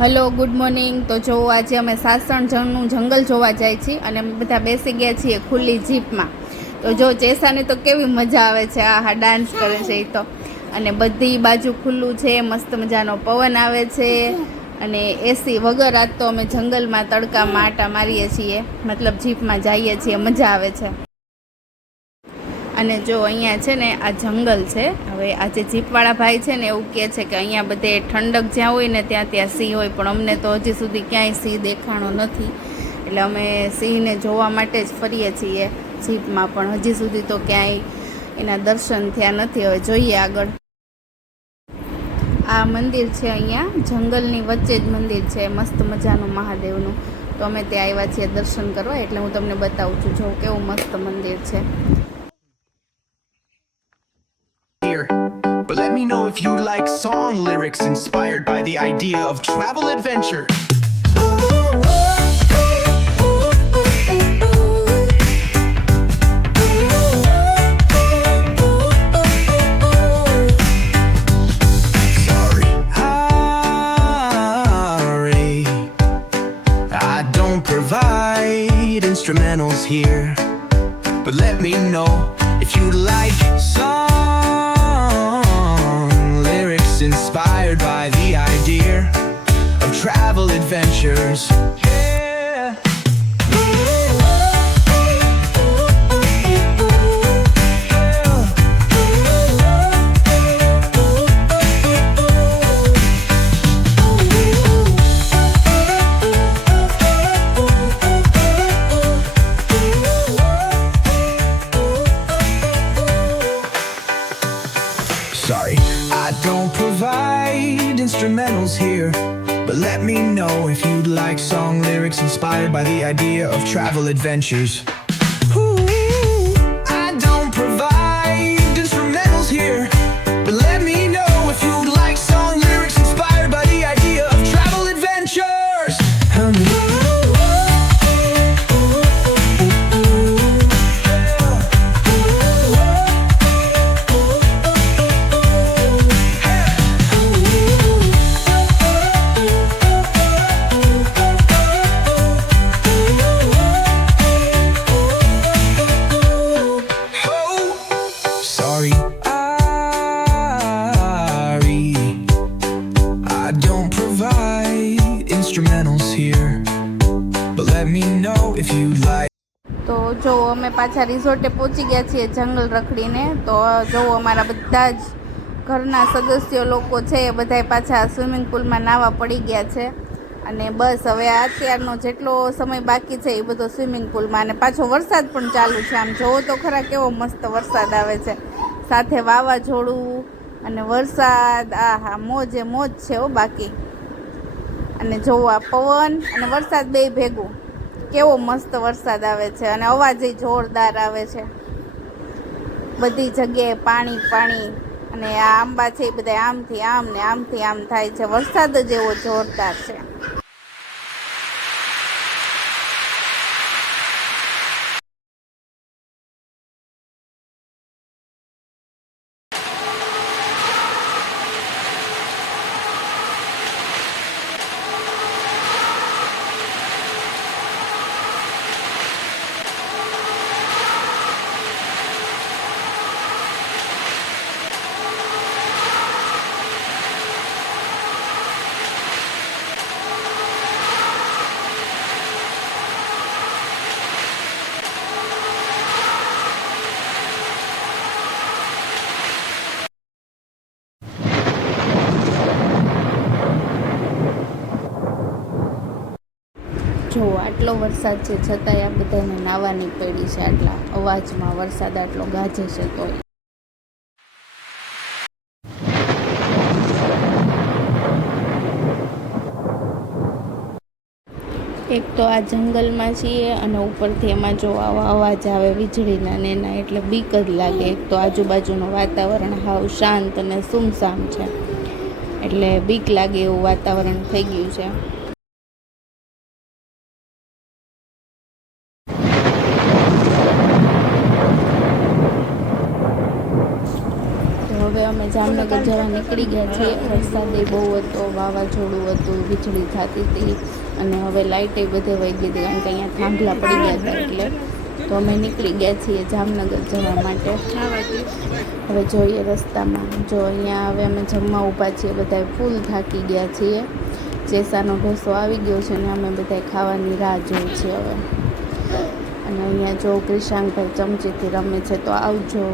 Hello, good morning. તો જો આજે અમે સાસણનું જંગલ જોવા જાય છીએ અને અમે બધા બેસી ગયા છીએ ખુલ્લી જીપમાં. તો જો ચેસાને તો કેવી મજા આવે છે, આ ડાન્સ કરે છે એ તો. અને બધી બાજુ ખુલ્લું છે, મસ્ત મજાનો પવન આવે છે અને એસી વગર આજ તો અમે જંગલમાં તડકામાં આટા મારીએ છીએ, મતલબ જીપમાં જઈએ છીએ, મજા આવે છે. અને જો અહીંયા છે ને આ જંગલ છે. હવે આ જે જીપવાળા ભાઈ છે ને એવું કહે છે કે અહીંયા બધે ઠંડક જ્યાં હોય ને ત્યાં સિંહ હોય, પણ અમને તો હજી સુધી ક્યાંય સિંહ દેખાણો નથી. એટલે અમે સિંહને જોવા માટે જ ફરીએ છીએ જીપમાં, પણ હજી સુધી તો ક્યાંય એના દર્શન થયા નથી. હવે જોઈએ આગળ. આ મંદિર છે અહીંયા જંગલની વચ્ચે જ મંદિર છે, મસ્ત મજાનું મહાદેવનું. તો અમે ત્યાં આવ્યા છીએ દર્શન કરવા, એટલે હું તમને બતાવું છું. જો કેવું મસ્ત મંદિર છે. But let me know if you like song lyrics inspired by the idea of travel adventure. Sorry, I don't provide instrumentals here, but let me know if you like song inspired by the idea of travel adventures. Yeah. Sorry, I don't provide instrumentals here, but let me know if you'd like song lyrics inspired by the idea of travel adventures. Ooh, I don't provide instrumentals here, but let me know if you'd like song lyrics inspired by the idea of travel adventures. તો જો અમે પાછા રિઝોર્ટે પહોંચી ગયા છીએ જંગલ રખડીને. તો જો અમારા બધા જ ઘરના સદસ્યો લોકો છે એ બધાય પાછા સ્વિમિંગ પુલમાં નાહવા પડી ગયા છે. અને બસ હવે અત્યારનો જેટલો સમય બાકી છે એ બધો સ્વિમિંગ પુલમાં. અને પાછો વરસાદ પણ ચાલુ છે. આમ જોવો તો ખરા કેવો મસ્ત વરસાદ આવે છે, સાથે વાવાઝોડું અને વરસાદ. આહા, મોજે મોજ છે હો બાકી. અને જોવો આ પવન અને વરસાદ બેય ભેગું, કેવો મસ્ત વરસાદ આવે છે અને અવાજ જોરદાર આવે છે. બધી જગ્યાએ પાણી પાણી. અને આ આંબા છે એ બધા આમથી આમ ને આમથી આમ થાય છે. વરસાદ જ એવો જોરદાર છે. જો આટલો વરસાદ છે છતાંય આ બધાને નાહવાની પડી છે. આટલા અવાજમાં વરસાદ આટલો ગાજે છે તોય. એક તો આ જંગલમાં છીએ અને ઉપરથી એમાં જો આવા અવાજ આવે વીજળીના ને એના, એટલે બીક જ લાગે. એક તો આજુબાજુનું વાતાવરણ હાવ શાંત અને સુમસામ છે, એટલે બીક લાગે એવું વાતાવરણ થઈ ગયું છે. હવે અમે જામનગર જવા નીકળી ગયા છીએ. વરસાદ બહુ હતો, વાવાઝોડું હતું, વીજળી થતી હતી અને હવે લાઇટે બધે વહી ગઈ હતી કારણ કે અહીંયા થાંભલા પડી ગયા હતા. એટલે તો અમે નીકળી ગયા છીએ જામનગર જવા માટે. હવે જોઈએ રસ્તામાં. જો અહીંયા હવે અમે જમવા ઊભા છીએ, બધા ફૂલ થાકી ગયા છીએ. ચેસાનો ઢોસો આવી ગયો છે ને અમે બધા ખાવાની રાહ જોઈએ છીએ હવે. અને અહીંયા જો ક્રિશાંકભાઈ ચમચીથી રમે છે, તો આવજો.